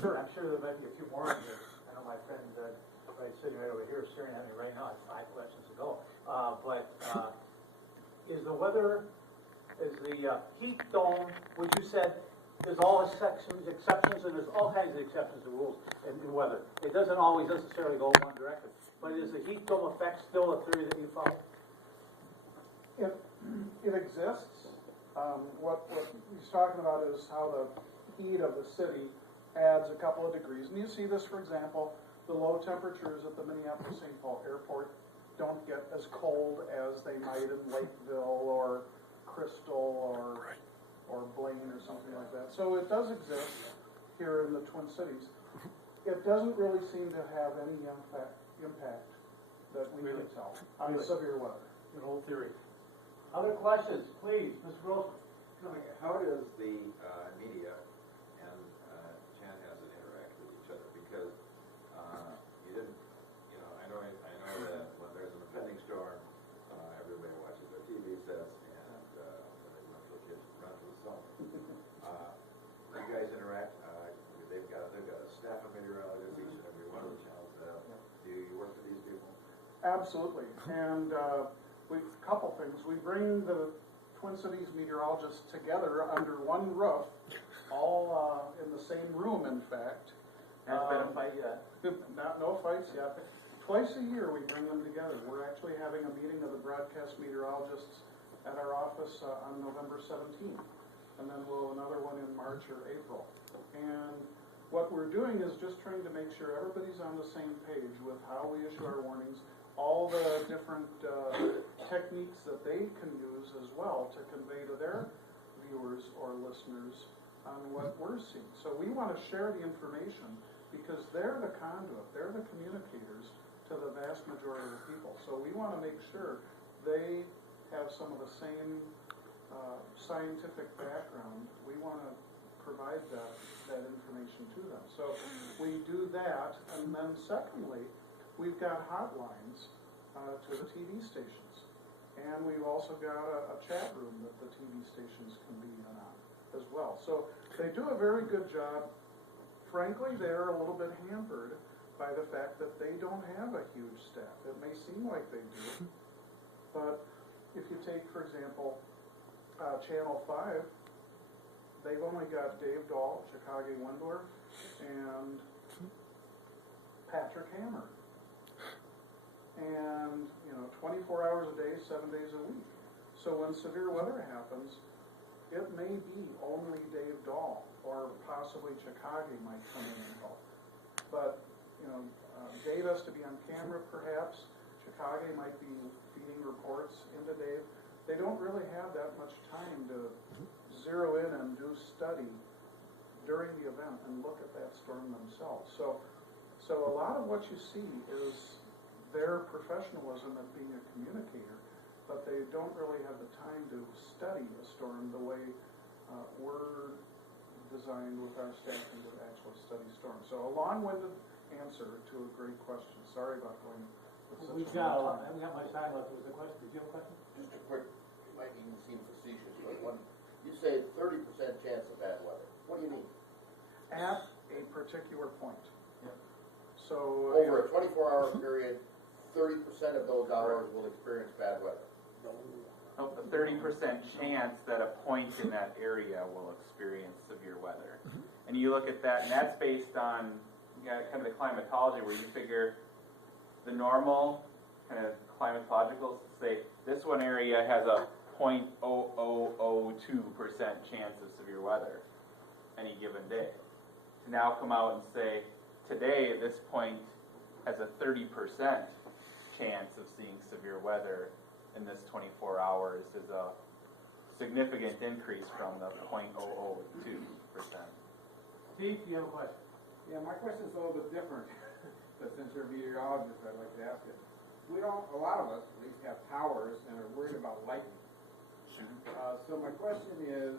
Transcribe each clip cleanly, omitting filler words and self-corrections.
Sure. I'm sure there might be a few more in here. I know my friend, right, sitting right over here, staring at me right now, it's 5 questions ago. Is the weather, is the heat dome, which you said, there's all exceptions, and there's all kinds of exceptions to rules in weather. It doesn't always necessarily go in one direction. But is the heat dome effect still a theory that you follow? It exists. What he's talking about is how the heat of the city adds a couple of degrees. And you see this, for example, the low temperatures at the Minneapolis-St. Paul airport don't get as cold as they might in Lakeville or Crystal or Blaine or something like that. So it does exist here in the Twin Cities. It doesn't really seem to have any impact that we can tell on severe weather. The whole theory. Other questions, please, Mr. Grossman. How does the media and Chanhassen interact with each other? Because you didn't, I know that when there's an impending storm, everybody watches their TV sets and when they run to the kitchen, run to the sun. You guys interact. They've got a staff of meteorologists each and every one of the channels. Do you work with these people? Absolutely. And a couple things. We bring the Twin Cities meteorologists together under one roof, all in the same room, in fact. Has been a fight yet? No fights yet. Twice a year we bring them together. We're actually having a meeting of the broadcast meteorologists at our office on November 17th. And then we'll another one in March or April. And what we're doing is just trying to make sure everybody's on the same page with how we issue our warnings, all the different techniques that they can use as well to convey to their viewers or listeners on what we're seeing. So we want to share the information because they're the conduit, they're the communicators to the vast majority of the people. So we want to make sure they have some of the same scientific background. We want to provide that information to them. So we do that, and then secondly, we've got hotlines to the TV stations. And we've also got a chat room that the TV stations can be in on as well. So they do a very good job. Frankly, they're a little bit hampered by the fact that they don't have a huge staff. It may seem like they do, but if you take, for example, Channel 5, they've only got Dave Dahl, Chicago Wendorf, and Patrick Hammer. And, 24 hours a day, 7 days a week. So when severe weather happens, it may be only Dave Dahl, or possibly Chicago might come in and help. But, Dave has to be on camera perhaps. Chicago might be feeding reports into Dave. They don't really have that much time to zero in and do study during the event and look at that storm themselves. So a lot of what you see is their professionalism at being a communicator, but they don't really have the time to study a storm the way we're designed with our staff to actually study storms. So a long-winded answer to a great question. Sorry about going with such We've a got long time. I haven't got much time left. Was the question? Did you have a question? Just a quick, it might even seem facetious, but when you say 30% chance of bad weather, what do you mean? At a particular point. Yeah. So Over a 24-hour period, 30% of those hours will experience bad weather. A 30% chance that a point in that area will experience severe weather. And you look at that, and that's based on kind of the climatology, where you figure the normal kind of climatological, say this one area has a 0.0002% chance of severe weather any given day. To now come out and say today this point has a 30% chance of seeing severe weather in this 24 hours is a significant increase from the 0.002%. Steve, you have a question? Yeah, my question is a little bit different. But since you're a meteorologist, I'd like to ask it. We don't, a lot of us at least, have towers and are worried about lightning. So my question is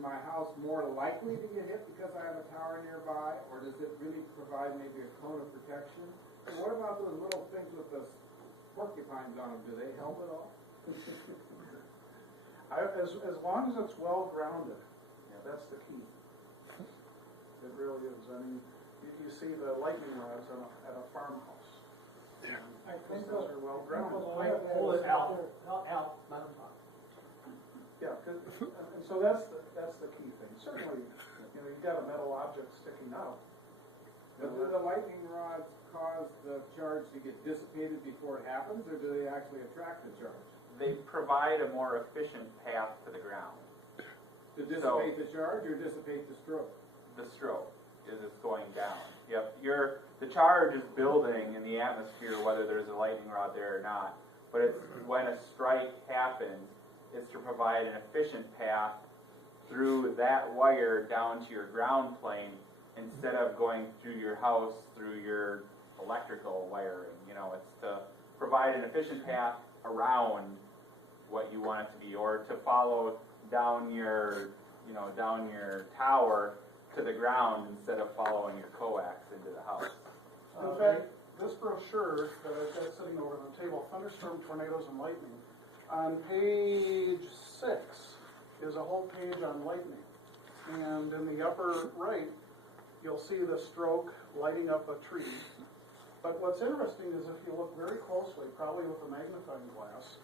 my house more likely to get hit because I have a tower nearby, or does it really provide maybe a cone of protection? And what about those little things with the porcupines on them? Do they help at all? as long as it's well grounded. That's the key. It really is. I mean, you see the lightning rods at a farmhouse. I think Those are well grounded. Hold it, Al, let him talk. Yeah, and so that's the key thing. Certainly, you've got a metal object sticking out. But do the lightning rods cause the charge to get dissipated before it happens, or do they actually attract the charge? They provide a more efficient path to the ground. To dissipate the charge or dissipate the stroke? The stroke is it's going down. Yep, the charge is building in the atmosphere whether there's a lightning rod there or not. But it's when a strike happens, it's to provide an efficient path through that wire down to your ground plane instead of going through your house through your electrical wiring. It's to provide an efficient path around what you want it to be, or to follow down your tower to the ground instead of following your coax into the house. In fact, this brochure that I've got sitting over on the table, Thunderstorm, Tornadoes, and Lightning, on page 6 is a whole page on lightning. And in the upper right, you'll see the stroke lighting up a tree. But what's interesting is if you look very closely, probably with a magnifying glass,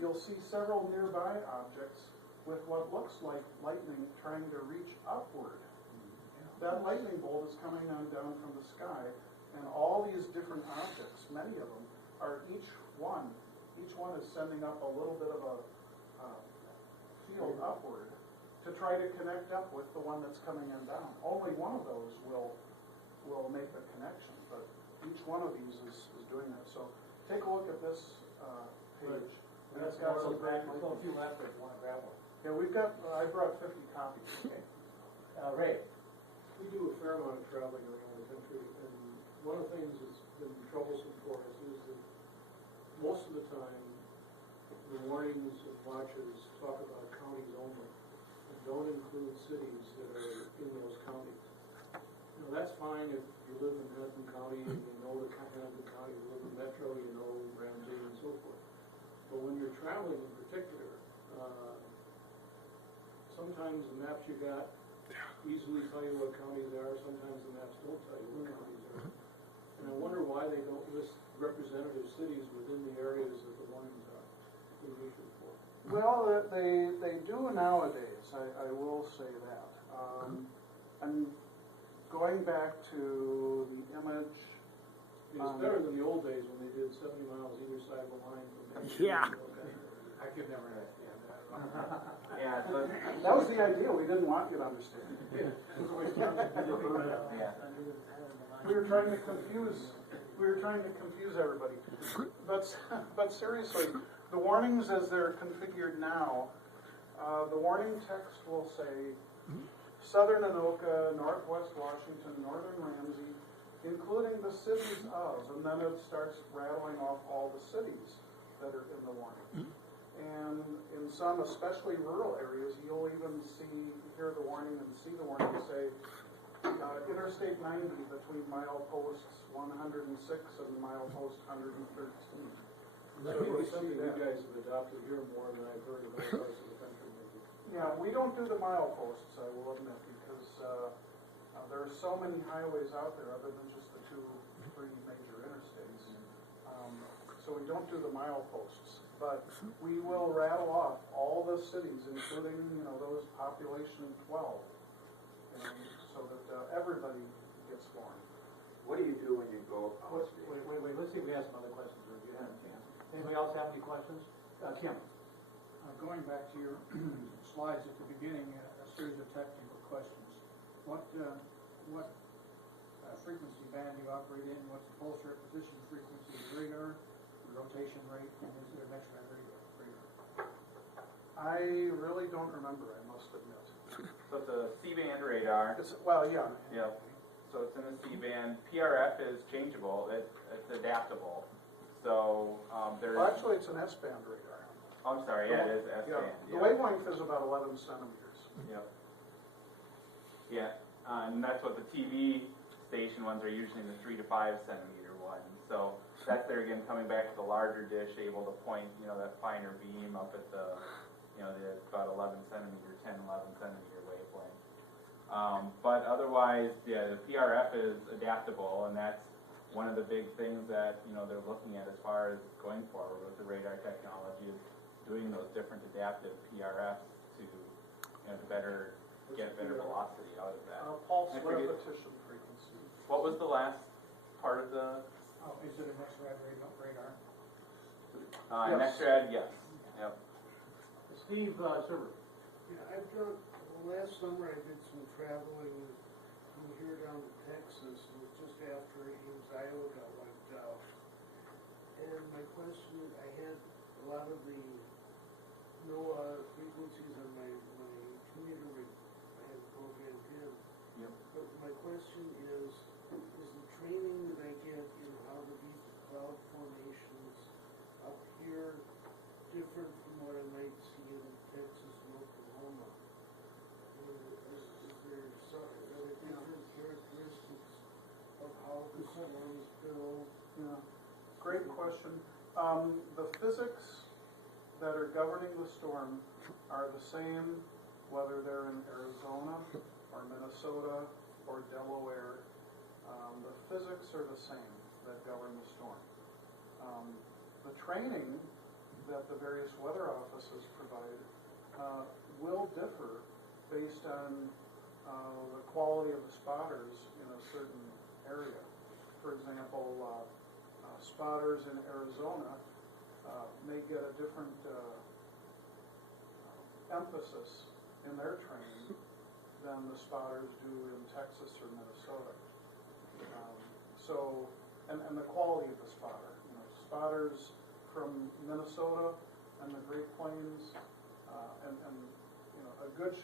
you'll see several nearby objects with what looks like lightning trying to reach upward. That lightning bolt is coming on down from the sky, and all these different objects, many of them, are each one is sending up a little bit of a field upward to try to connect up with the one that's coming in down. Only one of those will make the connection, but each one of these is doing that. So take a look at this page. And it's got some great So if you left, if you want to grab one. Yeah, I brought 50 copies. Ray? We do a fair amount of traveling around the country, and one of the things that's been troublesome for us is that most of the time, the warnings and watches talk about counties only, and don't include cities that are in those counties. That's fine if you live in Hennepin County and you know the Hennepin County, you live in Metro, you know Ramsey and so forth. But when you're traveling in particular, sometimes the maps you got easily tell you what counties they are, sometimes the maps don't tell you what counties are. And I wonder why they don't list representative cities within the areas that the warnings are being issued for. Well, they do nowadays, I will say that. And going back to the image. It's better than the old days when they did 70 miles either side of the line from Yeah. I could never understand that. Yeah, That was the idea, we didn't want you to understand. yeah. We were trying to confuse everybody. But seriously, the warnings as they're configured now, the warning text will say Southern Anoka, Northwest Washington, Northern Ramsey, including the cities of, and then it starts rattling off all the cities that are in the warning. And in some, especially rural areas, you'll even hear the warning and see the warning say, Interstate 90 between mileposts 106 and milepost 113. That may be something you guys have adopted here more than I've heard of other parts of the country. Maybe. Yeah, we don't do the mileposts, I will admit, because there are so many highways out there other than just the 2-3 major interstates. So we don't do the mileposts, but we will rattle off all the cities, including those population 12, so that everybody gets warned. What do you do when you go out? Wait, let's see if we have some other questions, or if you have a chance. Anybody else have any questions? Kim? Going back to your slides at the beginning, a series of technical questions. What frequency band do you operate in? What's the pulse repetition frequency of the radar, the rotation rate, and is there a measurement radar? I really don't remember, I must admit. So it's a C-band radar. Well, yeah. Yep. So it's in the C-band. PRF is changeable. It's adaptable. So there's. Well, actually, it's an S-band radar. Oh, I'm sorry. Yeah, it is S-band. Yeah. The wavelength is about 11 centimeters. Yep. Yeah, and that's what the TV station ones are usually in the 3 to 5 centimeter ones. So that's there again coming back to the larger dish, able to point, that finer beam up at the, you know, the about 11 centimeter, 10, 11 centimeter wavelength. But otherwise, yeah, the PRF is adaptable, and that's one of the big things that, you know, they're looking at as far as going forward with the radar technology is doing those different adaptive PRFs to, you know, to get better velocity out of that. Pulse I forget- repetition frequency. What was the last part of the, Oh, is it an X-ray radar? Yes. NextRad? Yes. Yep. Steve, Serber. Yeah, I've done, last summer I did some traveling from here down to Texas, and it was just after Ames, Iowa got wiped out. And my question, I had a lot of the NOAA frequencies on my 2-meter rig, I had programmed in. Yep. But my question is the training that I get in how to beat the cloud formations up here different from what I might see in Texas and Oklahoma? Is there some, are there different characteristics of how the storm is built? Yeah, great question. The physics that are governing the storm are the same whether they're in Arizona or Minnesota or Delaware. The physics are the same that govern the storm. The training that the various weather offices provide will differ based on the quality of the spotters in a certain area. For example, spotters in Arizona may get a different emphasis in their training than the spotters do in Texas or Minnesota. And the quality of the spotter. You know, spotters from Minnesota and the Great Plains, and you know, a good